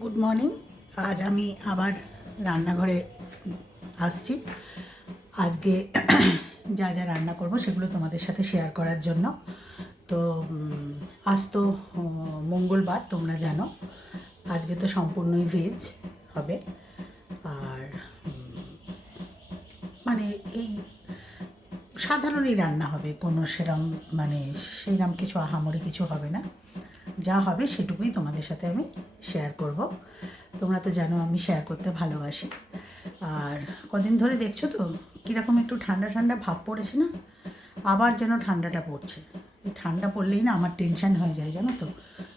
Good morning. আজ আমি আবার রান্নাঘরে আসছি। আজকে যা যা রান্না করব সেগুলো তোমাদের সাথে শেয়ার করার জন্য। তো আজ তো মঙ্গলবার, তোমরা জানো আজকে তো সম্পূর্ণই ভেজ হবে। আর মানে এই সাধারণই রান্না হবে, কোনো সেরম সেইরকম কিছু আহামরি কিছু হবে না। যা হবে সেটুকুই তোমাদের সাথে আমি শেয়ার করব। তোমরা তো জানো আমি শেয়ার করতে ভালোবাসি। আর কদিন ধরে দেখছো তো কীরকম একটু ঠান্ডা ঠান্ডা ভাব পড়েছে না, আবার যেন ঠান্ডাটা পড়ছে। এই ঠান্ডা পড়লেই না আমার টেনশান হয়ে যায়, জানো তো।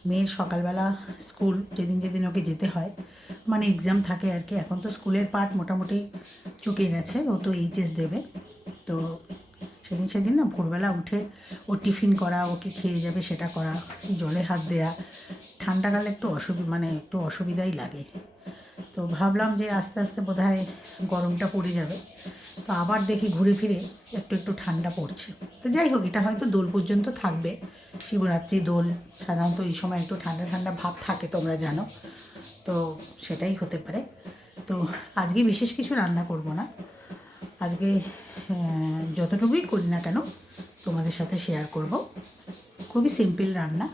মেয়ের সকালবেলা স্কুল যেদিন যেদিন ওকে যেতে হয়, মানে এক্সাম থাকে আর কি। এখন তো স্কুলের পার্ট মোটামুটি চুকে গেছে, ও তো এইচএস দেবে। তো সেদিন না ভোরবেলা উঠে ও টিফিন করা, ওকে খেয়ে যাবে সেটা করা, জলে হাত দেয়া, ঠান্ডাকালে একটু একটু অসুবিধাই লাগে। তো ভাবলাম যে আস্তে আস্তে বোধহয় গরমটা পড়ে যাবে। তো আবার দেখি ঘুরে ফিরে একটু একটু ঠান্ডা পড়ছে। তো যাই হোক, এটা হয়তো দোল পর্যন্ত থাকবে, শিবরাত্রি দোল। সাধারণত এই সময় একটু ঠান্ডা ঠান্ডা ভাব থাকে, তোমরা জানো। তো সেটাই হতে পারে। তো আজকে বিশেষ কিছু রান্না করব না। আজকে যতটুকুই করি না কেন তোমাদের সাথে শেয়ার করব। খুবই সিম্পল রান্না।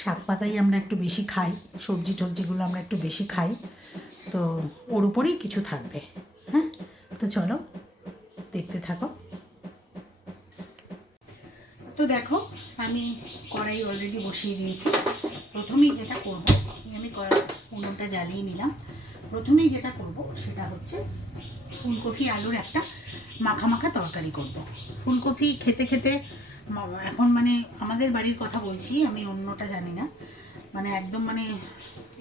শাক পাতাই আমরা একটু বেশি খাই, সবজি টবজিগুলো আমরা একটু বেশি খাই, তো ওর উপরেই কিছু থাকবে। হ্যাঁ, তো চলো দেখতে থাকো। তো দেখো, আমি কড়াই অলরেডি বসিয়ে দিয়েছি। প্রথমেই যেটা করব, আমি উনুনটা জ্বালিয়ে নিলাম। প্রথমেই যেটা করব সেটা হচ্ছে ফুলকপি আলুর একটা মাখা মাখা তরকারি করব। ফুলকপি খেতে খেতে এখন আমাদের বাড়ির কথা বলছি, আমি অন্যটা জানি না, একদম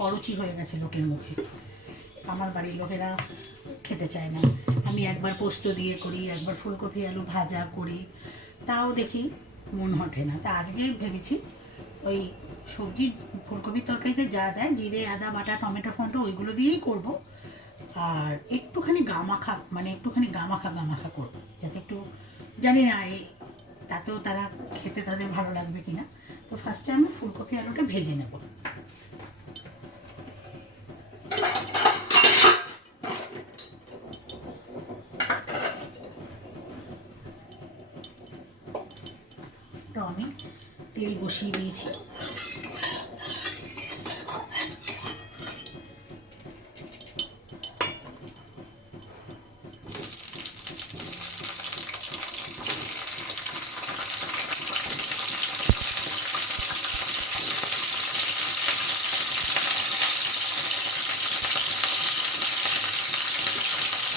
অরুচি হয়ে গেছে লোকের মুখে। আমার বাড়ির লোকেরা খেতে চায় না। আমি একবার পোস্ত দিয়ে করি, একবার ফুলকপি আলু ভাজা করি, তাও দেখি মন হটে না। তা আজকে ভেবেছি ওই সবজি ফুলকপির তরকারিতে যা দেয়, জিরে আদা বাটা টমেটো ফমেটো ওইগুলো দিয়েই করব। আর একটুখানি গামাখা করবো, যাতে একটু, জানি না তাতেও তারা খেতে তাদের ভালো লাগবে কিনা। তো ফার্স্টে আমি ফুলকপি আলুটা ভেজে নেব। তো আমি তেল বসিয়ে দিয়েছি।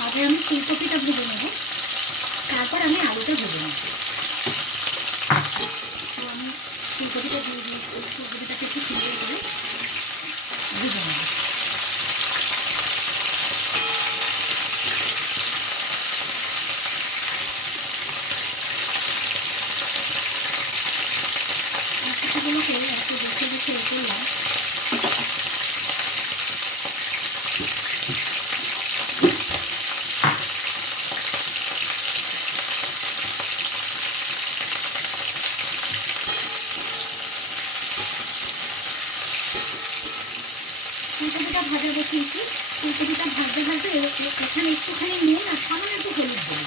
আগে আমি ফুলকপিটা ভেজে নেব, তারপর আমি আলুটা ভেজে নেব। তো আমি ফুলকপিটা দিয়ে দিয়েছি, ফুলকপিটাকে একটু সুন্দর করে ভেজে নেব। ফুলকপিগুলোকে একটু দেখে দেখে করলাম। ফুলকপিটা ভাজা বসিয়েছি। ফুলকপিটা ভাজতে ভাজতে এখানে একটুখানি নুন আর সামান্য একটু হলুদ দেবো।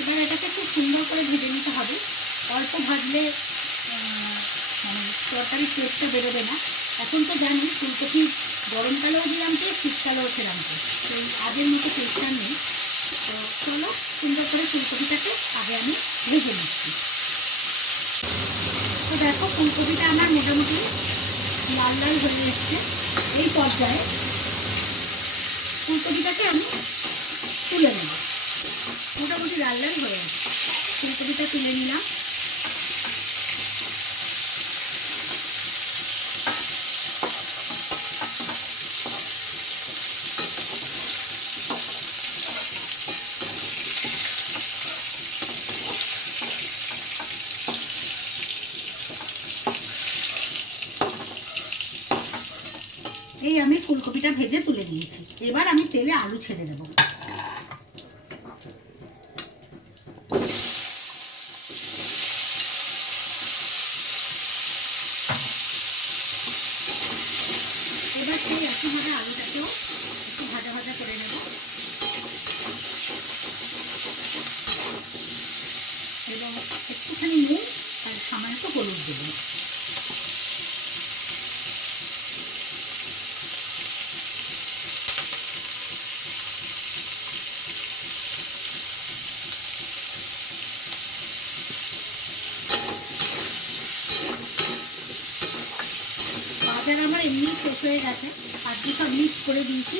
এবার এটাকে খুব সুন্দর করে ভেজে নিতে হবে। অল্প ভাজলে তরকারির টেস্টটা বেরোবে না। এখন তো জানি ফুলকপি গরমকালেও দিলাম টেস্ট, শীতকালেও খেলাম টেস্ট, সেই আগের মতো টেস্টটা নেই। তো চলো সুন্দর করে ফুলকপিটাকে আগে আমি ভেজে নিচ্ছি। তো দেখো, ফুলকপিটা আমার মোটামুটি লাল লাল হয়ে এসছে। এই পর্যায়ে ফুলকপিটাকে আমি তুলে নেব। মোটামুটি লাল লাল হয়ে এসছে, ফুলকপিটা তুলে নিলাম। এই আমি ফুলকপিটা ভেজে তুলে নিয়েছি। এবার আমি তেলে আলু ছেড়ে দেবো। এবার সেই একইভাবে আলুটাকেও একটু ভাজা ভাজা করে নেব এবং একটুখানি নুন আর সামান্য হলুদ দেবো। বাজার আমার এমনি শেষ হয়ে গেছে, আজকে সব মিক্স করে দিয়েছি,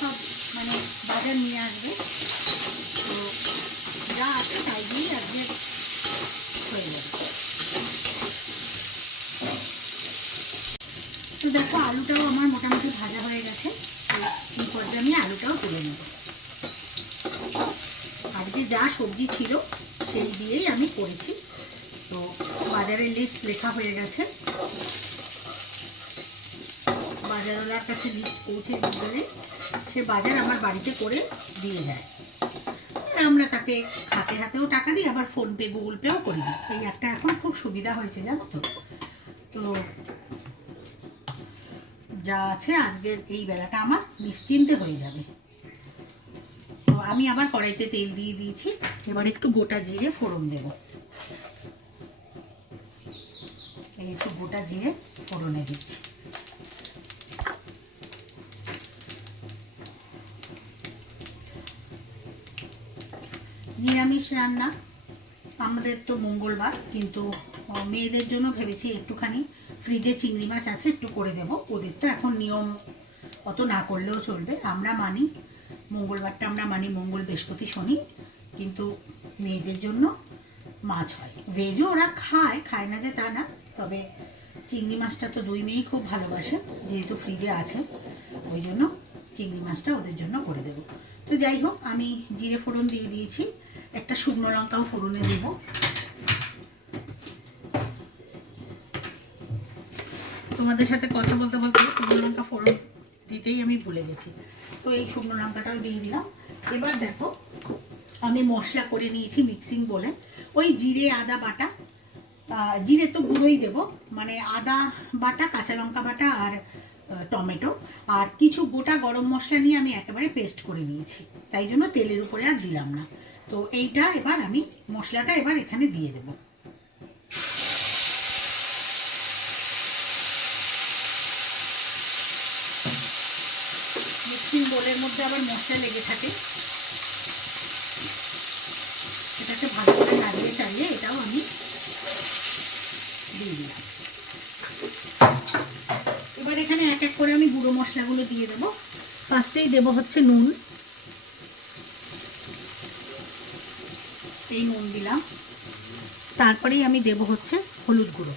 সব মানে বাজার নিয়ে আসবে, তো যা আছে তাই দিয়েই আজকে হয়ে যাবে। তো দেখো আলুটাও আমার মোটামুটি ভাজা হয়ে গেছে, এই পর্যায়ে আমি আলুটাও তুলে নেব। আজকে যা সবজি ছিল সেই দিয়েই আমি করেছি। তো বাজারের লিস্ট লেখা হয়ে গেছে, বাজারওয়ালার কাছে লিস্ট পৌঁছে দিলে সে বাজার আমার বাড়িতে করে দিয়ে যায়। আমরা তাকে হাতে হাতেও টাকা দিই, আবার ফোনপে গুগল পেও করি দিই। এই একটা এখন খুব সুবিধা হয়েছে জানো তো। তো যা আছে আজকের এই বেলাটা আমার নিশ্চিন্তে হয়ে যাবে। তো আমি আবার কড়াইতে তেল দিয়ে দিয়েছি, এবার একটু গোটা জিরে ফোড়ন দেব। এই একটু গোটা জিরে ফোড়নে দিচ্ছি। নিরামিষ রান্না, আমাদের তো মঙ্গলবার, কিন্তু মেয়েদের জন্য ভেবেছি একটুখানি ফ্রিজে চিংড়ি মাছ আছে একটু করে দেব। ওদের তো এখন নিয়ম অত না করলেও চলবে, আমরা মানি মঙ্গলবারটা, আমরা মানি মঙ্গল বৃহস্পতি শনি, কিন্তু মেয়েদের জন্য মাছ হয়। ভেজও ওরা খায় না যে তা না, তবে চিংড়ি মাছটা তো দুই মেয়েই খুব ভালোবাসে, যেহেতু ফ্রিজে আছে ওই জন্য চিংড়ি মাছটা ওদের জন্য করে দেব। তো যাই হোক, আমি জিরে ফোড়ন দিয়ে দিয়েছি, একটা শুকনো লঙ্কাও ফোড়নে দেব। তোমাদের সাথে কথা বলতে বলতে শুকনো লঙ্কা ফোড়ন দিতেই আমি ভুলে গেছি, তো এই শুকনো লঙ্কাটাও দিয়ে দিলাম। এবার দেখো আমি মশলা করে নিয়েছি মিক্সিং বলে, ওই জিরে আদা বাটা, জিরে তো গুঁড়োই দেবো, মানে আদা বাটা, কাঁচা লঙ্কা বাটা আর টমেটো আর কিছু গোটা গরম মশলা নিয়ে আমি একেবারে পেস্ট করে নিয়েছি, তাই জন্য তেলের উপরে আর দিলাম না। তো এইটা এবার আমি মশলাটা এবার এখানে দিয়ে দেব। মিক্সিং বোলের মধ্যে আবার মশলা লেগে থাকে, এটাকে ভালো করে নাড়িয়ে চাড়িয়ে এটাও আমি দিয়ে দিলাম। এবার এখানে এক এক করে আমি গুঁড়ো মশলাগুলো দিয়ে দেবো। ফার্স্টেই দেবো হচ্ছে নুন, এই নুন দিলাম। তারপরেই আমি দেব হচ্ছে হলুদ গুঁড়ো,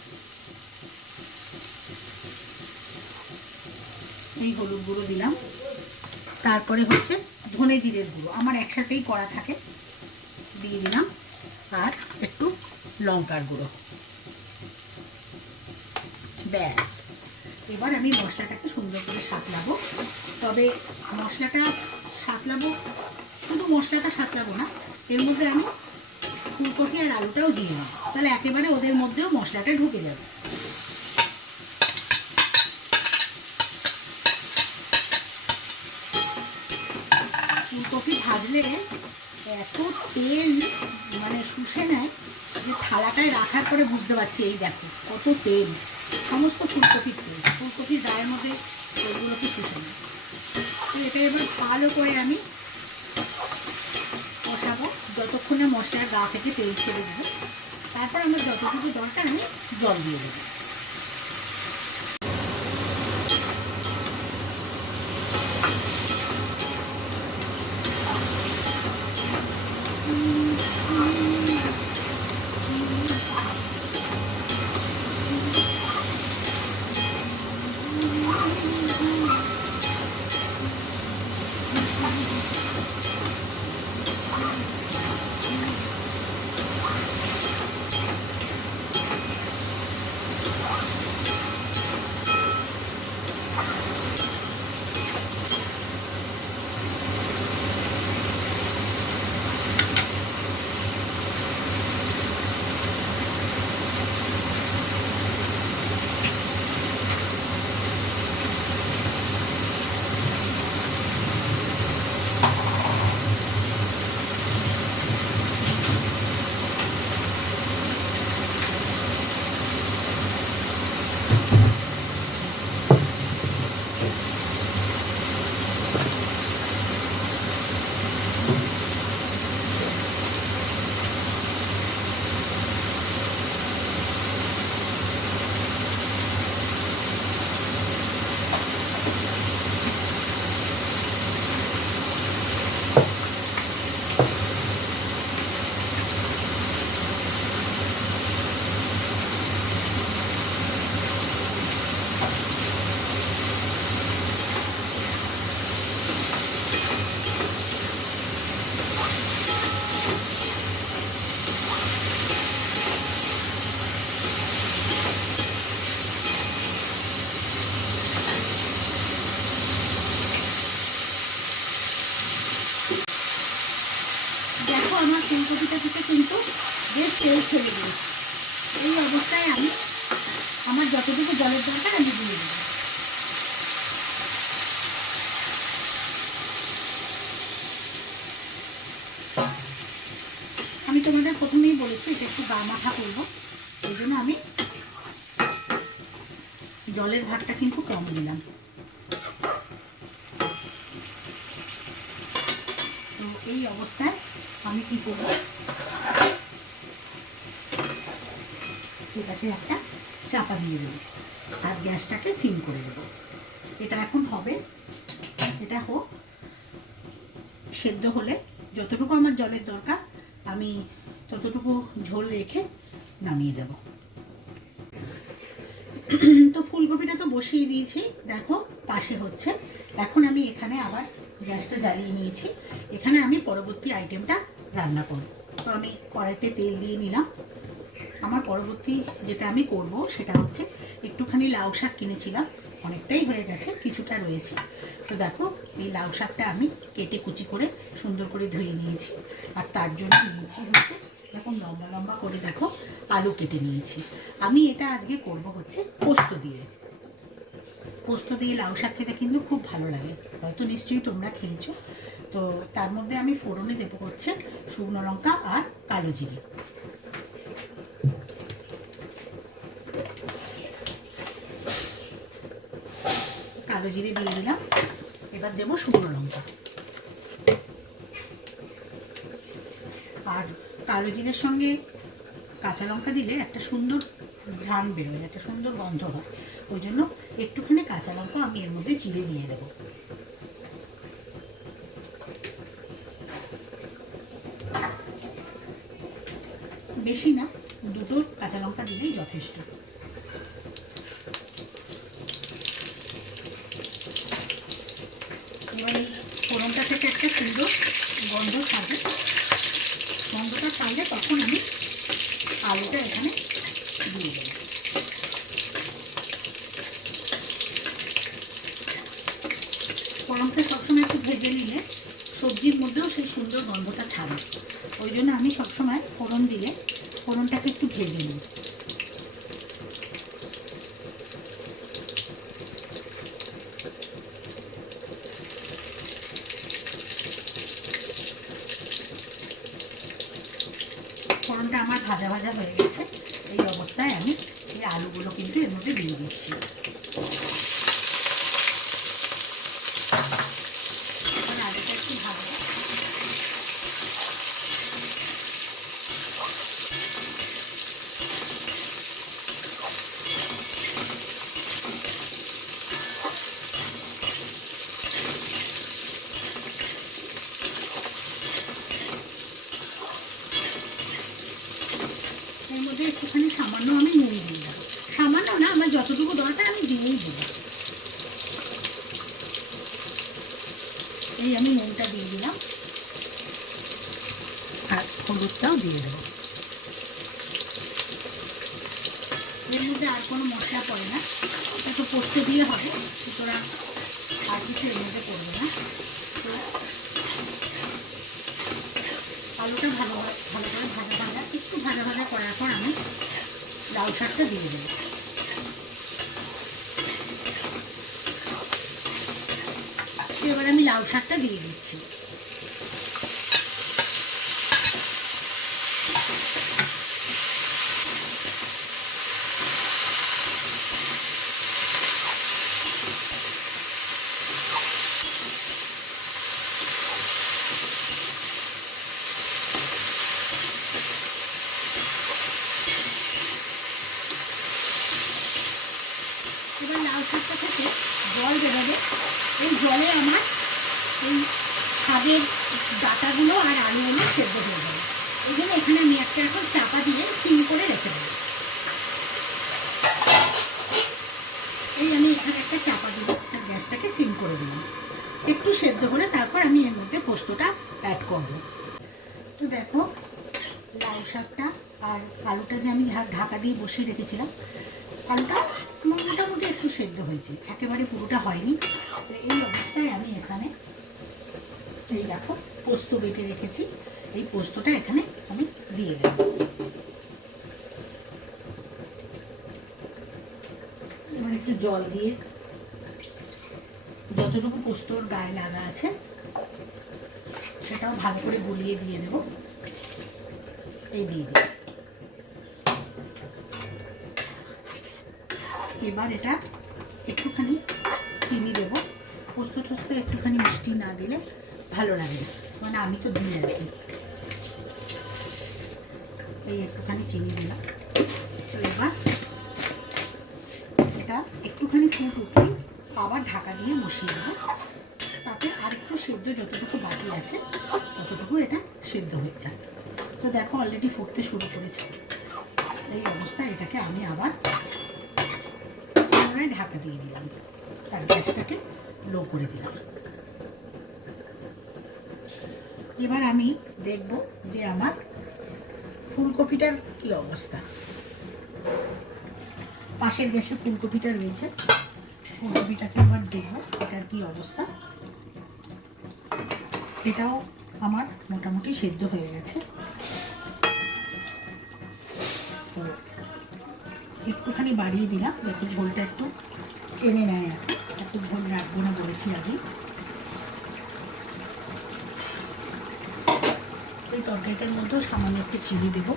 এই হলুদ গুঁড়ো দিলাম। তারপরে হচ্ছে ধনে জিরের গুঁড়ো, আমার একসাথেই করা থাকে, দিয়ে দিলাম। আর একটু লঙ্কার গুঁড়ো, ব্যাস। এবার আমি মশলাটাকে সুন্দর করে সাঁতলাবো, তবে মশলাটা সাঁতলাবো, শুধু মশলাটা সাঁতলাবো না, এর মধ্যে আমি ফুলকপি আর আলুটাও দিয়ে নেব, তাহলে একেবারে ওদের মধ্যেও মশলাটা ঢুকে যাবে। ফুলকপি ভাজলে এত তেল মানে শুষে নেয় যে থালাটায় রাখার পরে বুঝতে পারছি, এই দেখো কত তেল, সমস্ত ফুলকপির তেল, ফুলকপির গায়ের মধ্যে তেলগুলোকে শুষে নেয়। তো এটা এবার ভালো করে আমি কষাবো যতক্ষণে মশলার গা থেকে তেল ছেড়ে দেবো, তারপর আমার যতটুকু দরকার আমি জল দিয়ে দেবো। দেখো আমার ফুলকপিটা থেকে কিন্তু বেশ তেল ছেড়ে দিয়েছি। এই অবস্থায় আমি আমার যতটুকু জলের দরকার আমি দিয়ে দেবো। আমি তোমাদের প্রথমেই বলেছি এটা একটু গা মাখা করবো, এই জন্য আমি জলের ভাগটা কিন্তু কম দিলাম। তো এই অবস্থায় আমি কি করব, এটাকে একটা চাপা দিয়ে দেবো আর গ্যাসটাকে সিম করে দেবো। এটা এখন হবে, এটা হোক, সেদ্ধ হলে যতটুকু আমার জলের দরকার আমি ততটুকু ঝোল রেখে নামিয়ে দেব। তো ফুলকপিটা তো বসিয়ে দিয়েছি, দেখো পাশে হচ্ছে। এখন আমি এখানে আবার গ্যাসটা জ্বালিয়ে নিয়েছি, এখানে আমি পরবর্তী আইটেমটা রান্না করব। তো আমি কড়াইতে তেল দিয়ে নিলাম। আমার পরবর্তী যেটা আমি করব সেটা হচ্ছে একটুখানি লাউ শাক কিনেছিলাম, অনেকটাই হয়ে গেছে, কিছুটা রয়েছে। তো দেখো এই লাউ শাকটা আমি কেটে কুচি করে সুন্দর করে ধুয়ে নিয়েছি। আর তার জন্য নিয়েছি হচ্ছে এরকম লম্বা লম্বা করে দেখো আলু কেটে নিয়েছি। আমি এটা আজকে করব হচ্ছে পোস্ত দিয়ে। পোস্ত দিয়ে লাউ শাক খেতে কিন্তু খুব ভালো লাগে, হয়তো নিশ্চয়ই তোমরা খেয়েছো। তো তার মধ্যে আমি ফোড়নে দেবো হচ্ছে শুকনো লঙ্কা আর কালো জিরে। কালো জিরে দিয়ে দিলাম, এবার দেবো শুকনো লঙ্কা। আর কালো জিরের সঙ্গে কাঁচা লঙ্কা দিলে একটা সুন্দর ঘ্রাণ বেরোয়, একটা সুন্দর গন্ধ হয়, ওই জন্য একটুখানি কাঁচা লঙ্কা আমি এর মধ্যে চিড়ে দিয়ে দেবো। বেশি না, দুটো কাঁচা লঙ্কা দিলেই যথেষ্ট। এবার এই ফোড়নটা থেকে একটা সুন্দর গন্ধ ছাড়বে, গন্ধটা ছাড়লে তখন আমি আলুটা এখানে দিয়ে দেবো। ফোড়নটা সবসময় একটু ভেজে নিলে সবজির মধ্যেও সেই সুন্দর গন্ধটা ছাড়ে, ওই জন্য আমি সবসময় ফোড়ন দিলে ফোড়নটাকে একটু ভেজে নিই। ফোড়নটা আমার ভাজা ভাজা হয়ে গেছে, এই অবস্থায় আমি এই আলুগুলো কিন্তু এর মধ্যে দিয়ে দিচ্ছি। আলুটা একটু ভাজা, এর মধ্যে একটুখানি সামান্য আমি নুন দিয়ে দেবো, সামান্য না, আমার যতটুকু দরকার আমি দিয়েই দেবো। এই আমি নুনটা দিয়ে দিলাম আর হলুদটাও দিয়ে দেবো। এর মধ্যে আর কোনো মশলা পড়ে না, এটা তো পোস্ত দিয়ে হবে, সুতরাং আর কিছু এর মধ্যে পড়বে না। তো আলুটা ভালো করে একটু ভাজা ভাজা করার পর আমি লাউ শাকটা দিয়ে দেবো। এবার আমি লাউ শাকটা দিয়ে দিচ্ছি। এবার লাউ শাকটা থেকে জল বেরোবে, এই জলে আমার এই শাকের ডাঁটাগুলো আর আলুগুলো সেদ্ধ হয়ে যাবে। এই জন্য এখানে আমি একটা এখন চাপা দিয়ে সিম করে রেখে দেবো। এই আমি এখানে একটা চাপা দিয়ে গ্যাসটাকে সিম করে দিলাম, একটু সেদ্ধ হলে তারপর আমি এর মধ্যে পোস্তটা অ্যাড করব। তো দেখো লাউ শাকটা আর আলুটা যে আমি ঢাকা দিয়ে বসিয়ে রেখেছিলাম, আলুটা মোটামুটি একটু সেদ্ধ হয়েছে, একেবারে পুরোটা হয়নি। এই অবস্থায় আমি এখানে এই দেখো পোস্ত বেটে রেখেছি, এই পোস্তটা এখানে আমি দিয়ে দেব। এবার একটু জল দিয়ে যতটুকু পোস্তর গায়ে লাগা আছে সেটাও ভালো করে গলিয়ে দিয়ে দেব। এই দিয়ে দেব। এবার এটা একটুখানি চিনি দেব। পোস্ত টোস্ত একটুখানি মিষ্টি না দিলে ভালো লাগে না, মানে আমি তো দিয়ে রাখি। এই একটুখানি চিনি দিলাম। তো এবার এটা একটুখানি ফুট উঠলেই আবার ঢাকা দিয়ে বসিয়ে দেবো, তাতে আরেকটু সেদ্ধ যতটুকু বাকি আছে ততটুকু এটা সেদ্ধ হয়ে যায়। তো দেখো অলরেডি ফুটতে শুরু করেছে। এই অবস্থায় এটাকে আমি আবার ঢাকা দিয়ে দিলাম, তার গ্যাসটাকে লো করে দিলাম। এবার আমি দেখব যে আমার ফুলকপিটার কি অবস্থা। পাশের গ্যাসে ফুলকপিটা রয়েছে, ফুলকপিটাকে আবার দেখব এটার কি অবস্থা। এটাও আমার মোটামুটি সেদ্ধ হয়ে গেছে। তো একটুখানি বাড়িয়ে দিলাম যাতে ঝোলটা একটু টেনে নেয়। একটু ঝোল রাখবো না বলেছি আগে। এই তরকারিটার মধ্যেও সামান্য একটু চিনি দেবো।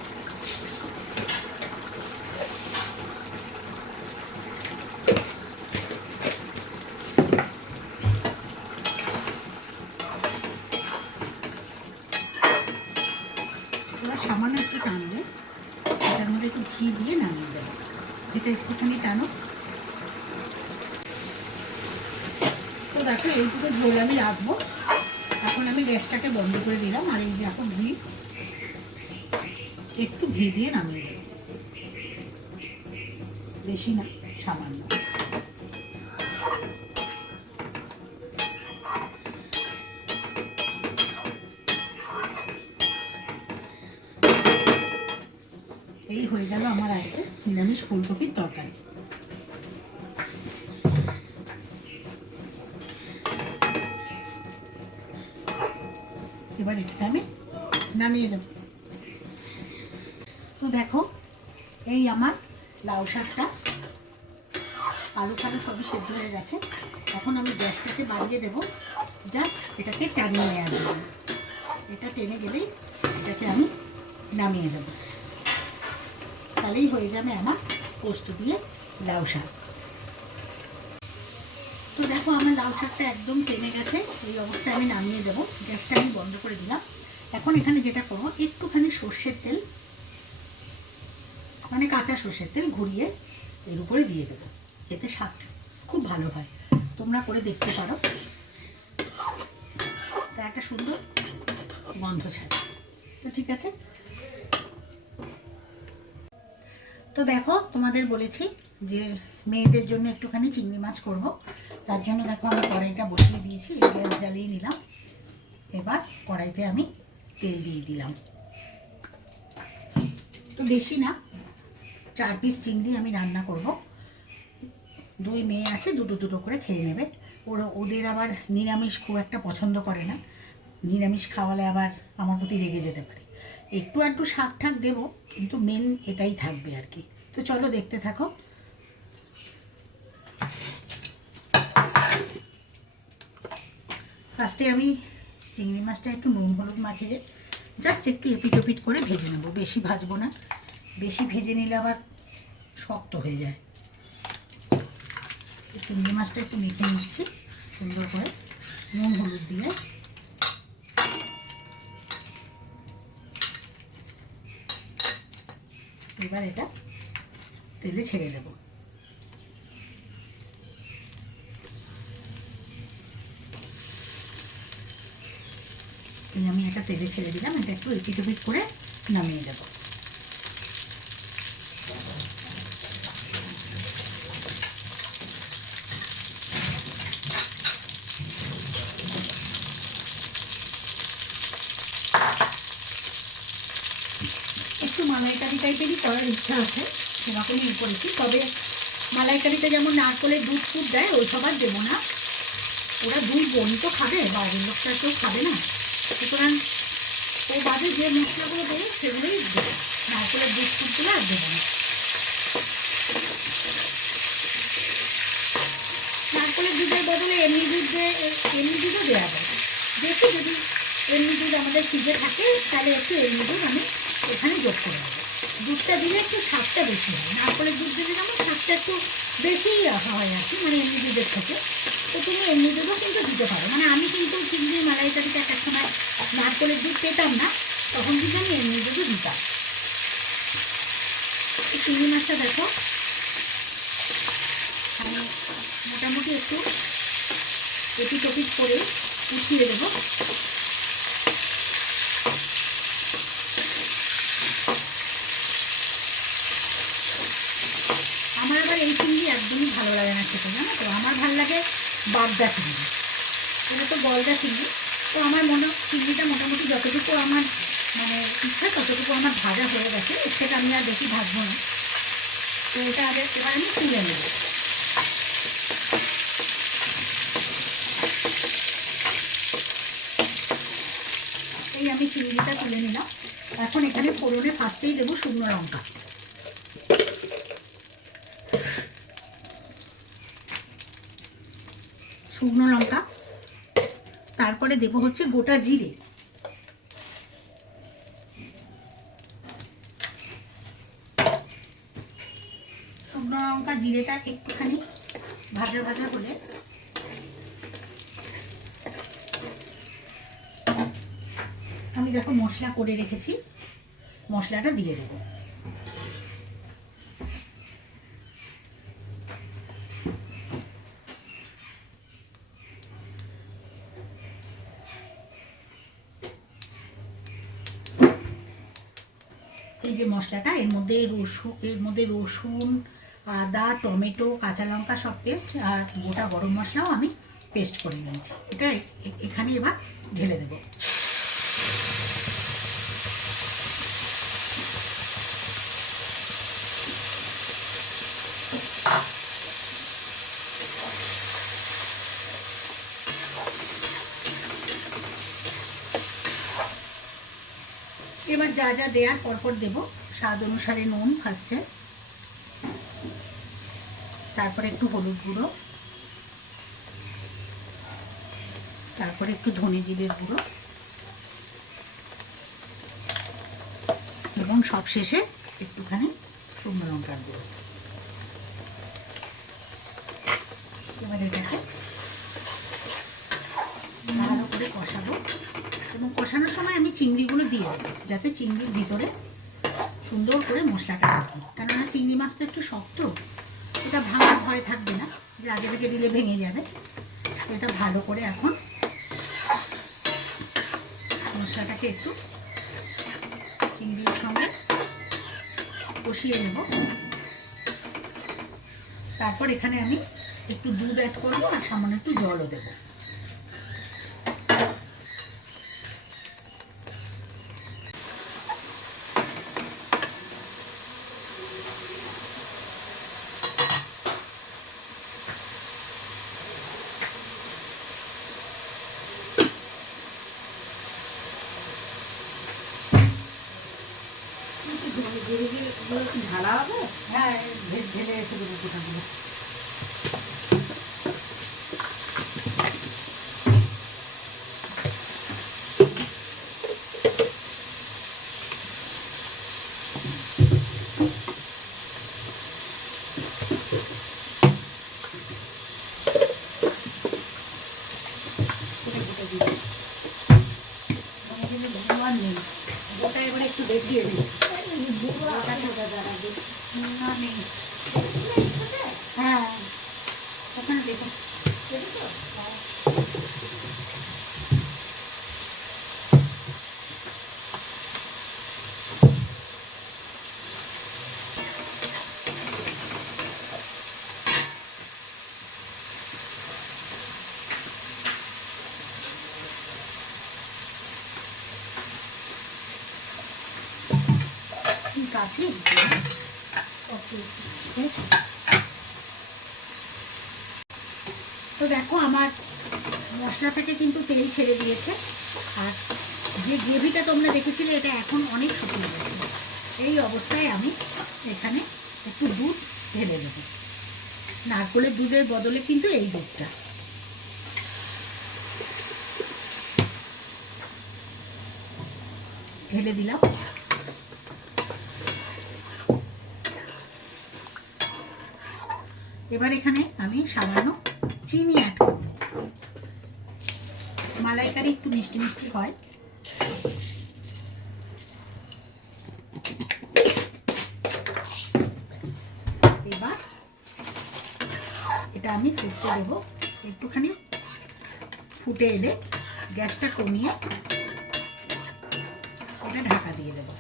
সামান্য একটু টানলে এটার মধ্যে একটু ঘি দিয়ে নামিয়ে দেবো। এটা একটুখানি টানো। তো দেখো এইটুকু ঝোল আমি রাখবো। এখন আমি গ্যাসটাকে বন্ধ করে দিলাম। আর এই যে এখন একটু ঘি দিয়ে নামিয়ে দেবো, বেশি না, সামান্য। এই হয়ে গেল আমার আজকে নিরামিষ ফুলকপির তরকারি। এবার এটাকে আমি নামিয়ে দেব। তো দেখো এই আমার লাউ শাকটা আলু ফালু সবই সেদ্ধ হয়ে গেছে। এখন আমি গ্যাসটাকে বাড়িয়ে দেবো, জাস্ট এটাকে টানিয়ে নেওয়া যাবে। এটা টেনে গেলেই এটাকে আমি নামিয়ে দেবো, তাহলেই হয়ে যাবে আমার পোস্ত দিয়ে লাউ শাক। তো দেখো আমার লাউ শাকটা একদম টেনে গেছে। এই অবস্থায় আমি নামিয়ে দেবো। গ্যাসটা আমি বন্ধ করে দিলাম। এখন এখানে যেটা করবো, একটুখানি সর্ষের তেল, মানে কাঁচা সর্ষের তেল ঘুরিয়ে এর উপরে দিয়ে দেবো। এতে স্বাদটা খুব ভালো হয়, তোমরা করে দেখতে পারো। তা একটা সুন্দর গন্ধ ছাড়ে। তো ঠিক আছে। তো দেখো তোমাদের বলেছি যে মেয়েদের জন্য একটুখানি চিংড়ি মাছ করব। তার জন্য দেখো আমি কড়াইটা বসিয়ে দিয়েছি, এই গ্যাস জ্বালিয়ে নিলাম। এবার কড়াইতে আমি তেল দিয়ে দিলাম। তো বেশি না, 4 পিস চিংড়ি আমি রান্না করব। 2 মেয়ে আছে, দুটো দুটো করে খেয়ে নেবে। ওদের আবার নিরামিষ খুব একটা পছন্দ করে না। নিরামিষ খাওয়ালে আবার আমার প্রতি রেগে যেতে পারে। একটু একটু শাক ঠাক দেবো, কিন্তু মেন এটাই থাকবে আর কি। তো চলো দেখতে থাকো। ফার্স্টে আমি চিংড়ি মাছটা একটু নুন হলুদ মাখিয়ে জাস্ট একটু এপিট ওপিট করে ভেজে নেব। বেশি ভাজবো না, বেশি ভেজে নিলে আবার শক্ত হয়ে যায়। চিংড়ি মাছটা একটু মেখে নিচ্ছি সুন্দর করে নুন হলুদ দিয়ে। এবার এটা তেলে ছেড়ে দেব। আমি এটা তেলে ছেড়ে দিলাম। এটা একটু এপিট ওপিট করে নামিয়ে দেব। একটু মালাইকারি টাইপেরই করার ইচ্ছা আছে, সেরকমই করেছি। তবে মালাইকারিতে যেমন নারকলের দুধ ফুট দেয়, ওই সব আর দেবো না। ওরা 2 বোনই তো খাবে, বাইরের লোকটা কেউ খাবে না। সুতরাং ও বাদে যে মশলাগুলো দেবে সেগুলোই দেবো, নারকেলের দুধ ফুটগুলো আর দেবো না। নারকেলের দুধের বদলে এমনি দুধও দেওয়া যায়। দেখি যদি এমনি দুধ আমাদের ফ্রিজে থাকে তাহলে একটু এমনি দুধ আমি এখানে যোগ করে দেবো। দুধটা দিলে একটু স্বাদটা বেশি হয়, নারকেলের দুধ দিলে যেমন স্বাদটা একটু বেশিই হয় আর কি, মানে এমনি দুধের থেকে। তো তুমি এমনি দুধও কিন্তু দিতে পারো, মানে আমি কিন্তু চিংড়ির মালাইকারিতে এক সময় নারকেলের দুধ পেতাম না, তখন কিন্তু আমি এমনি দুধও দিতাম। চিংড়ি মাছটা দেখো আমি মোটামুটি একটু এপিট ওপিট করে উঠিয়ে দেবো। আমার আবার এই চিংড়ি একদমই ভালো লাগে না খেতে, জানো তো। আমার ভালো লাগে বাগদা চিংড়ি, এটা তো গলদা চিংড়ি। তো আমার চিংড়িটা মোটামুটি যতটুকু আমার মানে ইচ্ছা ততটুকু আমার ভাজা হয়ে গেছে, এর থেকে আমি আর বেশি ভাজবো না। তো এটা এবার আমি তুলে নেব। এই আমি চিংড়িটা তুলে নিলাম। এখন এখানে ফোড়নে ফার্স্টেই দেবো শুকনো লঙ্কা, তারপরে দেবো হচ্ছে গোটা জিরে, শুকনো লঙ্কা জিরেটা একটুখানি ভাজা ভাজা হলে আমি দেখো মশলা করে রেখেছি, মশলাটা দিয়ে দেবো। এই যে মশলাটা, এর মধ্যে রসুন, আদা, টমেটো, কাঁচা লঙ্কা সব পেস্ট, আর গোটা গরম মশলাও আমি পেস্ট করে নিয়েছি। এটা এখানে এবার ঢেলে দেবো। এবার যা যা দেওয়ার পরপর দেবো, স্বাদ অনুসারে নুন ফার্স্টে, তারপরে একটু হলুদ গুঁড়ো, তারপরে একটু ধনে জিরের গুঁড়ো, এবং সবশেষে একটুখানি শুকনো লঙ্কার গুঁড়ো। এবার এটাকে ভালো করে কষাবো, এবং কষানোর সময় আমি চিংড়িগুলো দিয়ে দেবো যাতে চিংড়ির ভিতরে সুন্দর করে মশলাটা ঢোকে। কেননা চিংড়ি মাছ তো একটু শক্ত, এটা ভাঙার ভয় থাকবে না যে আগে থেকে দিলে ভেঙে যাবে। এটা ভালো করে এখন মশলাটাকে একটু চিংড়ির সঙ্গে কষিয়ে নেব। তারপর এখানে আমি একটু দুধ অ্যাড করবো আর সামান্য একটু জলও দেবো। ঢালা হবে, হ্যাঁ ঢেলে রেখে দেবো গোটাগুলো। গোটা এবারে একটু দেখিয়ে দিচ্ছি। হ্যাঁ ওখানে দেখুন, ঠিক আছে। তো দেখো আমার মশলা থেকে কিন্তু তেল ছেড়ে দিয়েছে, আর যে গ্রেভিটা তোমরা দেখেছিলে এটা এখন অনেক শুকিয়ে গেছে। এই অবস্থায় আমি এখানে একটু দুধ ঢেলে দেব। নারকেলের দুধের বদলে কিন্তু এই দুধটা ঢেলে দিলাম। এবার এখানে আমি সামান্য চিনি অ্যাড করব। মালাইকারি একটু মিষ্টি মিষ্টি হয়। এবার এটা আমি ফুটতে দেবো। একটুখানি ফুটে এলে গ্যাসটা কমিয়ে এটা ঢাকা দিয়ে দেবো।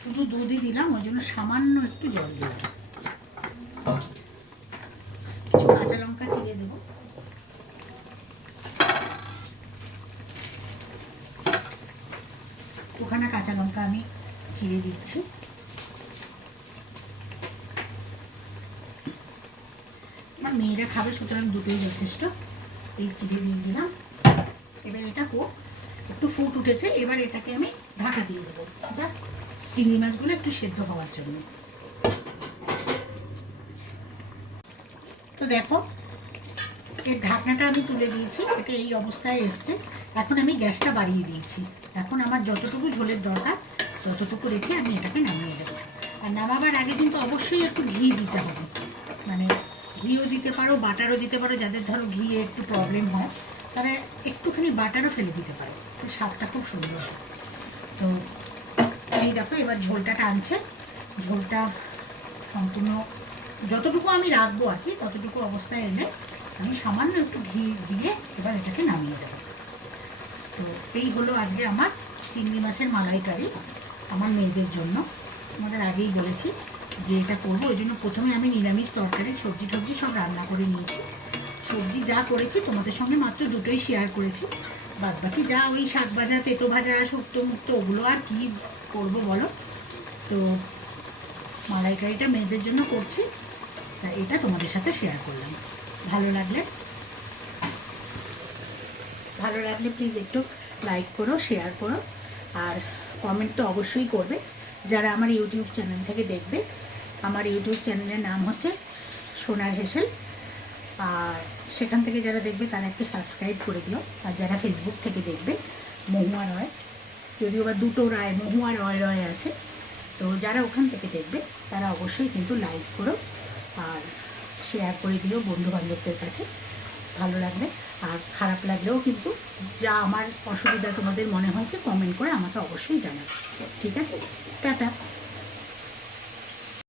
শুধু দুধই দিলাম, ওই জন্য সামান্য একটু জল দিলাম। কিছু কাঁচা লঙ্কা চিড়ে দেবো। ওখানে কাঁচা লঙ্কা আমি চিড়ে দিচ্ছি। আমার মেয়েরা খাবে, সুতরাং দুটোই যথেষ্ট। এই চিড়ে দিয়ে দিলাম। এবার এটা হোক, একটু ফুট উঠেছে। এবার এটাকে আমি ঢাকা দিয়ে দেবো, জাস্ট চিংড়ি মাছগুলো একটু সেদ্ধ হওয়ার জন্য। তো দেখো, এর ঢাকনাটা আমি তুলে দিয়েছি, এটা এই অবস্থায় এসছে। এখন আমি গ্যাসটা বাড়িয়ে দিয়েছি। এখন আমার যতটুকু ঝোলের দরকার ততটুকু রেখে আমি এটাকে নামিয়ে দেবো। আর নামাবার আগে কিন্তু অবশ্যই একটু ঘি দিতে হবে। মানে ঘিও দিতে পারো, বাটারও দিতে পারো। যাদের ধরো ঘি একটু প্রবলেম হয় তারা একটুখানি বাটারও ফেলে দিতে পারে, স্বাদটা খুব সুন্দর হয়। তো এই দেখো, এবার ঝোলটা টানছে। ঝোলটা সম্পূর্ণ যতটুকু আমি রাখবো আর কি, ততটুকু অবস্থায় এলে আমি সামান্য একটু ঘি দিয়ে এবার এটাকে নামিয়ে দেবো। তো এই হলো আজকে আমার চিংড়ি মাছের মালাইকারি আমার মেয়েদের জন্য। আমাদের আগেই বলেছি যে এটা করবো, ওই জন্য প্রথমে আমি নিরামিষ তরকারি সবজি টবজি সব রান্না করে নিয়েছি। সবজি যা করেছি তোমাদের সঙ্গে মাত্র দুটোই শেয়ার করেছি। বাদ বাকি যা ওই শাক ভাজা, তেতো ভাজা, শুক্তো মুক্তো, ওগুলো আর কি করবো বলো। তো মালাইকারিটা মেয়েদের জন্য করছি, তা এটা তোমাদের সাথে শেয়ার করলাম। ভালো লাগলে প্লিজ একটু লাইক করো, শেয়ার করো, আর কমেন্ট তো অবশ্যই করবে। যারা আমার ইউটিউব চ্যানেল থেকে দেখবে, আমার ইউটিউব চ্যানেলের নাম হচ্ছে সোনার হেসেল। আর সেখান থেকে যারা দেখবে তারা একটু সাবস্ক্রাইব করে দিও। আর যারা ফেসবুক থেকে দেখবে, মহুয়া রয়, যদিও বা দুটো রায়, মহুয়া রয় রয় আছে, তো যারা ওখান থেকে দেখবে তারা অবশ্যই কিন্তু লাইক করো আর শেয়ার করে দিও বন্ধুবান্ধবদের কাছে। ভালো লাগবে। আর খারাপ লাগলেও কিন্তু যা আমার অসুবিধা তোমাদের মনে হয়েছে কমেন্ট করে আমাকে অবশ্যই জানাবে। ঠিক আছে, টাটা।